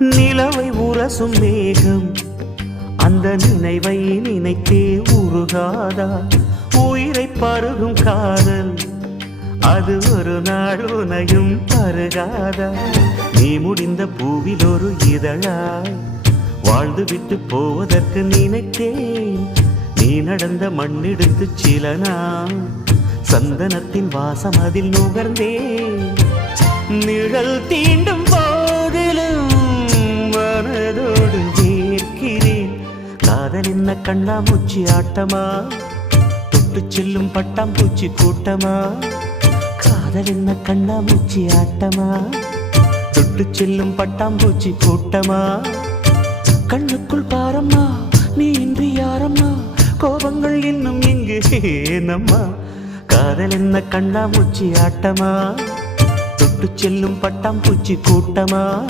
நிலவை உரசும் மேகம் அந்த நினைவை நினைத்தே உருகாதா? உயிரை பருகும் காதல் அது ஒரு நாள் உனையும் பருகாதா? நீ முடிந்த பூவில் ஒரு இதழாய் வாழ்ந்து விட்டு போவதற்கு நினைத்தேன். நீ நடந்த மண்ணெடுத்து சில நாள் சந்தனத்தின் வாசம் அதில் நுகர்ந்தேன். நிழல் தீண்டும் போதிலும் மனதோடு வேர்க்கிறேன். காதல் என்ன கண்ணாமூச்சி ஆட்டமா? தொட்டு செல்லும் பட்டாம்பூச்சி கூட்டமா? காதல் என்ன கண்ணாமூச்சி ஆட்டமா? தொட்டு செல்லும் பட்டாம்பூச்சி கூட்டமா? கண்ணுக்குள் பாரம்மா நீ இன்றி யாரம்மா? கோபங்கள் இன்னும் இங்கு ஏனம்மா? காதல் என்ன கண்ணாமூச்சி ஆட்டமா? தொட்டு செல்லும் பட்டாம்பூச்சி கூட்டமா?